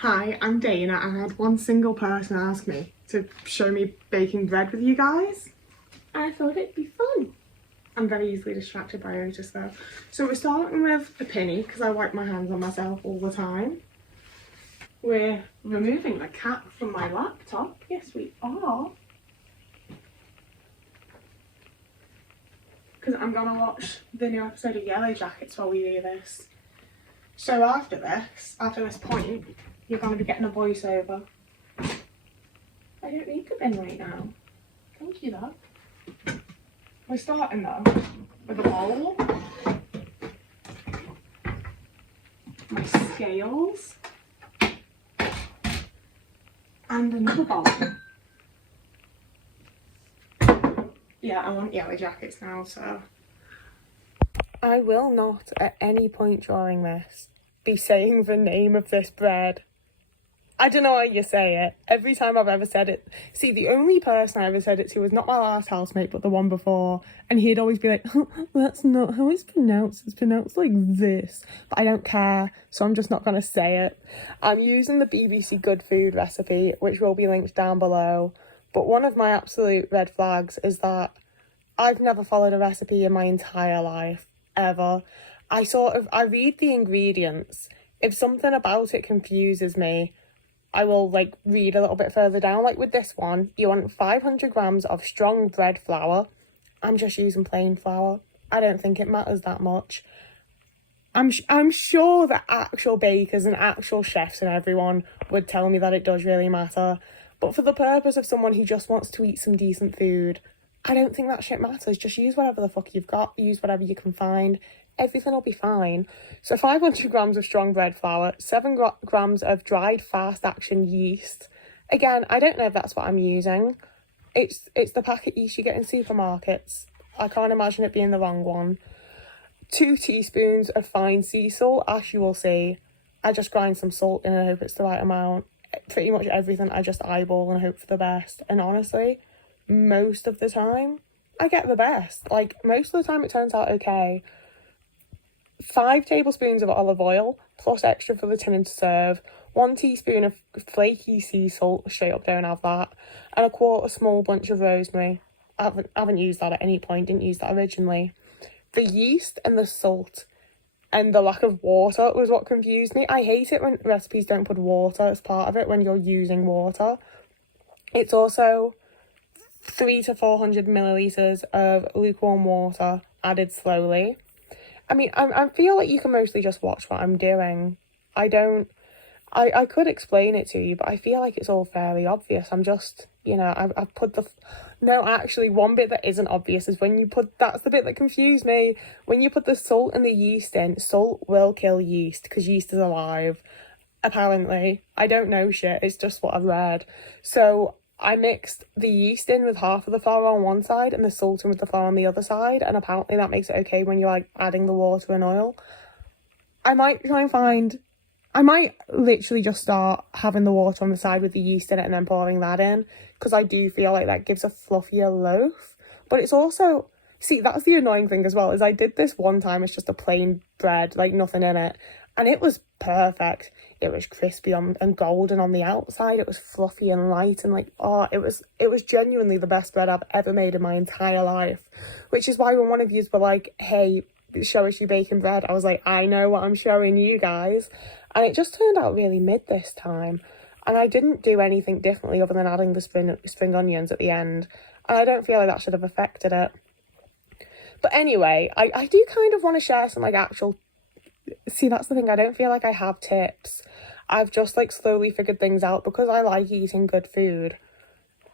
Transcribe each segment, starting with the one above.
Hi, I'm Dana and I had one single person ask me to show me baking bread with you guys. I thought it'd be fun. I'm very easily distracted by Otis though. So we're starting with the pinny because I wipe my hands on myself all the time. We're removing the cap from my laptop. Yes, we are. Because I'm going to watch the new episode of Yellow Jackets while we do this. So after this point, you're going to be getting a voiceover. I don't need the bin right now. Thank you, though. We're starting though with a bowl, my scales, and another bowl. Yeah, I want Yellow Jackets now, so. I will not at any point during this be saying the name of this bread. I don't know how you say it. Every time I've ever said it... See, the only person I ever said it to was not my last housemate, but the one before. And he'd always be like, oh, that's not how it's pronounced. It's pronounced like this. But I don't care, so I'm just not going to say it. I'm using the BBC Good Food recipe, which will be linked down below. But one of my absolute red flags is that I've never followed a recipe in my entire life, ever. I read the ingredients. If something about it confuses me, I will read a little bit further down. Like with this one, you want 500 grams of strong bread flour. I'm just using plain flour. I don't think it matters that much. I'm sure that actual bakers and actual chefs and everyone would tell me that it does really matter. But for the purpose of someone who just wants to eat some decent food, I don't think that shit matters. Just use whatever the fuck you've got. Use whatever you can find. Everything will be fine. So 500 grams of strong bread flour, 7 grams of dried fast action yeast. Again, I don't know if that's what I'm using. It's the packet yeast you get in supermarkets. I can't imagine it being the wrong one. 2 teaspoons of fine sea salt, as you will see. I just grind some salt in and hope it's the right amount. Pretty much everything I just eyeball and hope for the best. And honestly, most of the time, I get the best. Most of the time it turns out okay. 5 tablespoons of olive oil, plus extra for the tin and to serve, 1 teaspoon of flaky sea salt, straight up don't have that, and a quarter small bunch of rosemary. I haven't used that at any point, didn't use that originally. The yeast and the salt and the lack of water was what confused me. I hate it when recipes don't put water as part of it when you're using water. It's also 300 to 400 millilitres of lukewarm water added slowly. I mean, I feel like you can mostly just watch what I'm doing. I could explain it to you, but I feel like it's all fairly obvious. I'm just, I've put no, actually, one bit that isn't obvious is that's the bit that confused me. When you put the salt and the yeast in, salt will kill yeast because yeast is alive, apparently. I don't know shit, it's just what I've read. So I mixed the yeast in with half of the flour on one side and the salt in with the flour on the other side, and apparently that makes it okay when you're adding the water and oil. I might literally just start having the water on the side with the yeast in it and then pouring that in, because I do feel like that gives a fluffier loaf. But it's also, see, that's the annoying thing as well, is I did this one time, it's just a plain bread, nothing in it, and it was perfect. It was crispy and golden on the outside. It was fluffy and light and it was genuinely the best bread I've ever made in my entire life. Which is why when one of yous were like, hey, show us your baking bread, I was like, I know what I'm showing you guys. And it just turned out really mid this time. And I didn't do anything differently other than adding the spring onions at the end. And I don't feel like that should have affected it. But anyway, I do kind of want to share some actual... See, that's the thing, I don't feel like I have tips. I've just slowly figured things out because I like eating good food.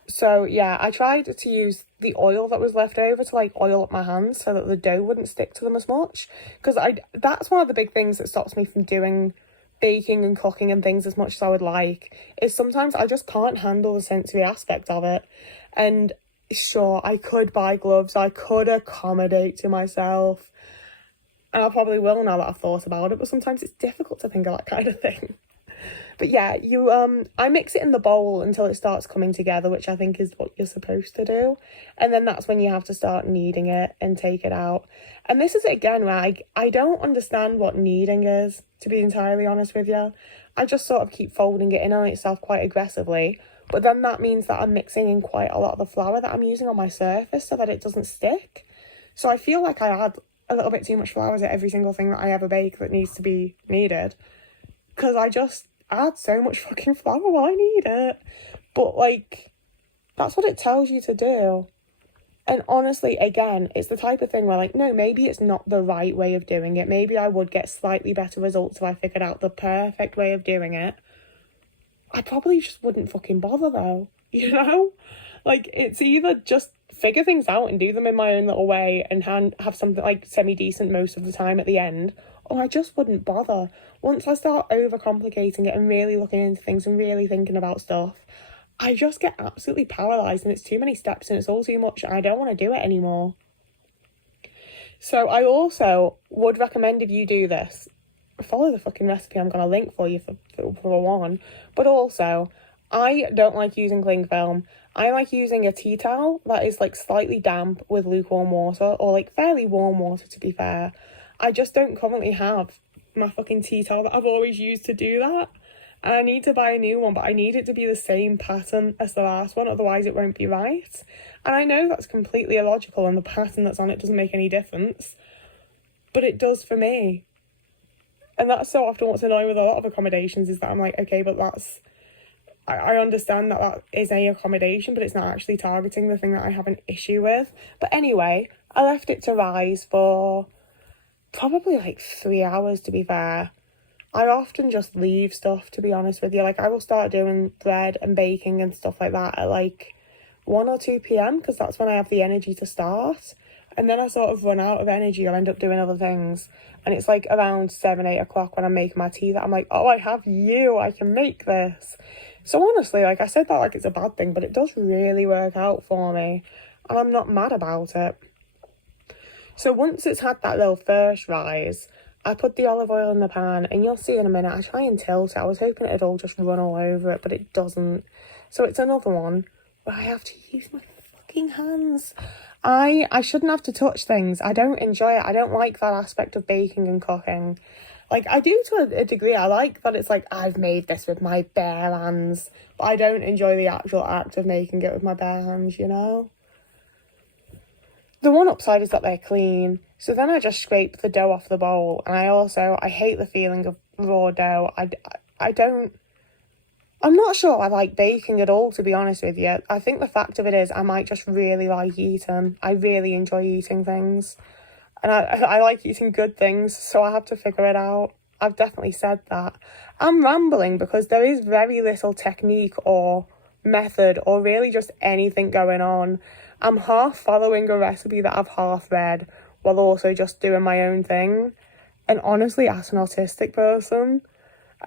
So yeah, I tried to use the oil that was left over to oil up my hands so that the dough wouldn't stick to them as much. Because that's one of the big things that stops me from doing baking and cooking and things as much as I would like, is sometimes I just can't handle the sensory aspect of it. And sure, I could buy gloves, I could accommodate to myself. And I probably will now that I've thought about it, but sometimes it's difficult to think of that kind of thing. But yeah, I mix it in the bowl until it starts coming together, which I think is what you're supposed to do. And then that's when you have to start kneading it and take it out. And this is again where I don't understand what kneading is, to be entirely honest with you. I just sort of keep folding it in on itself quite aggressively. But then that means that I'm mixing in quite a lot of the flour that I'm using on my surface so that it doesn't stick. So I feel like I add a little bit too much flour to every single thing that I ever bake that needs to be kneaded. Because I just add so much fucking flour while I knead it. But, like, that's what it tells you to do. And honestly, again, it's the type of thing where, like, no, maybe it's not the right way of doing it. Maybe I would get slightly better results if I figured out the perfect way of doing it. I probably just wouldn't fucking bother, though, you know? Like, it's either just figure things out and do them in my own little way and have something, like, semi-decent most of the time at the end, or I just wouldn't bother. Once I start overcomplicating it and really looking into things and really thinking about stuff, I just get absolutely paralysed, and it's too many steps and it's all too much and I don't want to do it anymore. So I also would recommend, if you do this, follow the fucking recipe I'm going to link for you for one. But also, I don't like using cling film. I like using a tea towel that is like slightly damp with lukewarm water, or like fairly warm water to be fair. I just don't currently have my fucking tea towel that I've always used to do that. And I need to buy a new one, but I need it to be the same pattern as the last one, otherwise it won't be right. And I know that's completely illogical and the pattern that's on it doesn't make any difference, but it does for me. And that's so often what's annoying with a lot of accommodations, is that I'm like, okay, but that's... I understand that that is a accommodation, but it's not actually targeting the thing that I have an issue with. But anyway, I left it to rise for probably like 3 hours, to be fair. I often just leave stuff, to be honest with you. Like, I will start doing bread and baking and stuff like that at like 1 or 2 p.m, because that's when I have the energy to start. And then I sort of run out of energy or end up doing other things. And it's like around 7, 8 o'clock when I'm making my tea that I'm like, oh, I have you, I can make this. So honestly, like, I said that like it's a bad thing, but it does really work out for me. And I'm not mad about it. So once it's had that little first rise, I put the olive oil in the pan, and you'll see in a minute, I try and tilt it. I was hoping it'd all just run all over it, but it doesn't. So it's another one where I have to use my fucking hands. I shouldn't have to touch things. I don't enjoy it. I don't like that aspect of baking and cooking. Like, I do to a degree. I like that it's like, I've made this with my bare hands, but I don't enjoy the actual act of making it with my bare hands, you know? The one upside is that they're clean. So then I just scrape the dough off the bowl. And I hate the feeling of raw dough. I'm not sure I like baking at all, to be honest with you. I think the fact of it is I might just really like eating. I really enjoy eating things. And I like eating good things, so I have to figure it out. I've definitely said that. I'm rambling because there is very little technique or method or really just anything going on. I'm half following a recipe that I've half read while also just doing my own thing. And honestly, as an autistic person,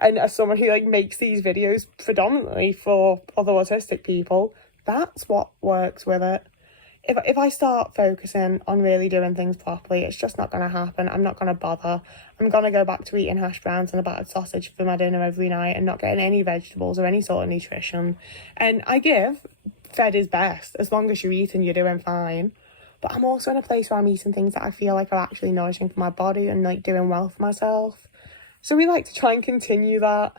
and as someone who like makes these videos predominantly for other autistic people, that's what works with it. If I start focusing on really doing things properly, it's just not going to happen. I'm not going to bother. I'm going to go back to eating hash browns and a battered sausage for my dinner every night and not getting any vegetables or any sort of nutrition. And I give, fed is best. As long as you're eating, you're doing fine. But I'm also in a place where I'm eating things that I feel like are actually nourishing for my body and like doing well for myself. So we like to try and continue that.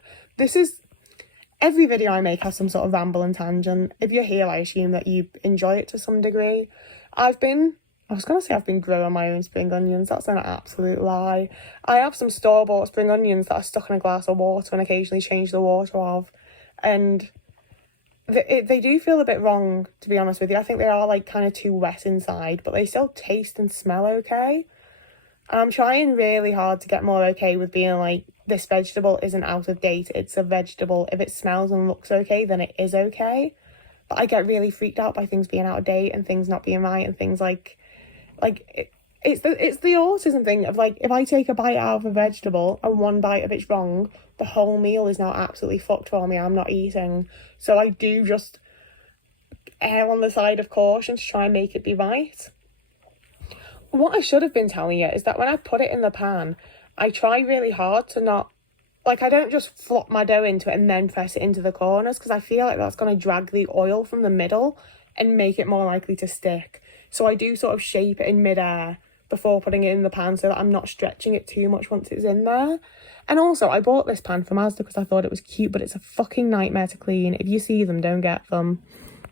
Every video I make has some sort of ramble and tangent. If you're here, I assume that you enjoy it to some degree. I've been growing my own spring onions. That's an absolute lie. I have some store-bought spring onions that are stuck in a glass of water and occasionally change the water of. And they do feel a bit wrong, to be honest with you. I think they are like kind of too wet inside, but they still taste and smell okay. And I'm trying really hard to get more okay with being like, this vegetable isn't out of date, it's a vegetable. If it smells and looks okay, then it is okay. But I get really freaked out by things being out of date and things not being right and things it's the autism thing of like, if I take a bite out of a vegetable and one bite of it's wrong, the whole meal is now absolutely fucked for me. I'm not eating. So I do just err on the side of caution to try and make it be right. What I should have been telling you is that when I put it in the pan, I try really hard to not, like, I don't just flop my dough into it and then press it into the corners, because I feel like that's going to drag the oil from the middle and make it more likely to stick. So I do sort of shape it in midair, before putting it in the pan so that I'm not stretching it too much once it's in there. And also, I bought this pan from Asda because I thought it was cute, but it's a fucking nightmare to clean. If you see them, don't get them.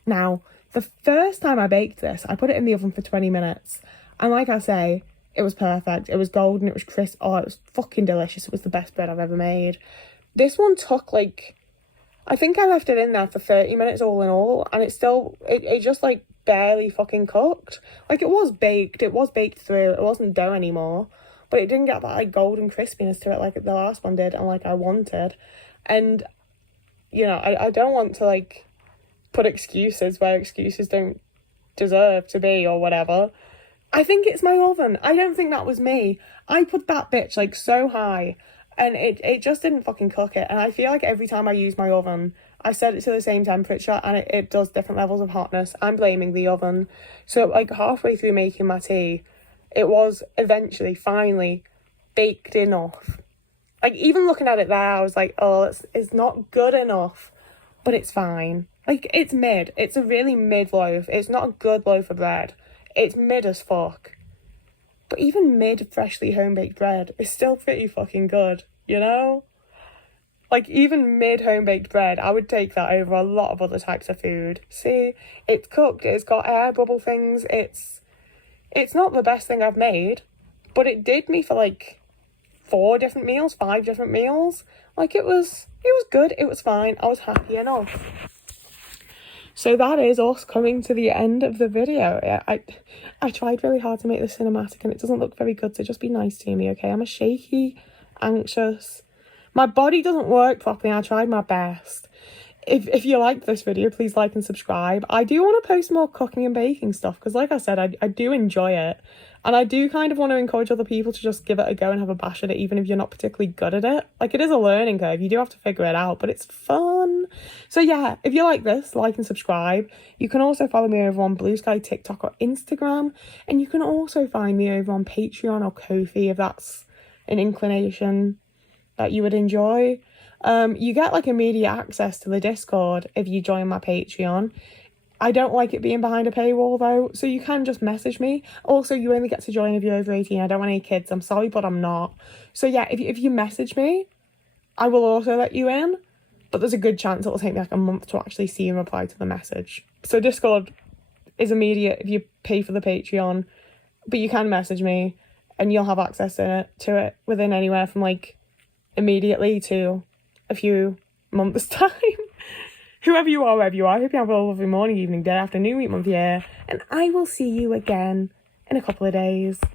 Now, the first time I baked this, I put it in the oven for 20 minutes. And like I say, it was perfect. It was golden, it was crisp. Oh, it was fucking delicious. It was the best bread I've ever made. This one took like, I think I left it in there for 30 minutes all in all, and it just like barely fucking cooked. Like, it was baked through, it wasn't dough anymore, but it didn't get that like golden crispiness to it like the last one did and like I wanted. And, you know, I don't want to like put excuses where excuses don't deserve to be or whatever. I think it's my oven. I don't think that was me. I put that bitch like so high and it just didn't fucking cook it. And I feel like every time I use my oven, I set it to the same temperature and it does different levels of hotness. I'm blaming the oven. So like halfway through making my tea, it was eventually, finally baked enough. Like, even looking at it there, I was like, oh, it's not good enough, but it's fine. Like, it's mid. It's a really mid loaf. It's not a good loaf of bread. It's mid as fuck. But even mid freshly home-baked bread is still pretty fucking good, you know? Like, even mid home-baked bread, I would take that over a lot of other types of food. See, it's cooked, it's got air bubble things, it's not the best thing I've made, but it did me for like 5 different meals. Like, it was good, it was fine, I was happy enough. So that is us coming to the end of the video. I tried really hard to make this cinematic and it doesn't look very good, so just be nice to me, okay? I'm a shaky, anxious, my body doesn't work properly. I tried my best. If you like this video, please like and subscribe. I do want to post more cooking and baking stuff because, like I said, I do enjoy it. And I do kind of want to encourage other people to just give it a go and have a bash at it, even if you're not particularly good at it. Like, it is a learning curve. You do have to figure it out, but it's fun. So yeah, if you like this, like and subscribe. You can also follow me over on Blue Sky, TikTok or Instagram. And you can also find me over on Patreon or Ko-fi if that's an inclination that you would enjoy. You get like immediate access to the Discord if you join my Patreon. I don't like it being behind a paywall though, so you can just message me. Also, you only get to join if you're over 18. I don't want any kids. I'm sorry, but I'm not. So yeah, if you message me, I will also let you in, but there's a good chance it'll take me like a month to actually see and reply to the message. So Discord is immediate if you pay for the Patreon, but you can message me and you'll have access to it within anywhere from like immediately to a few months' time. Whoever you are, wherever you are, I hope you have a lovely morning, evening, day, afternoon, week, month, year, and I will see you again in a couple of days.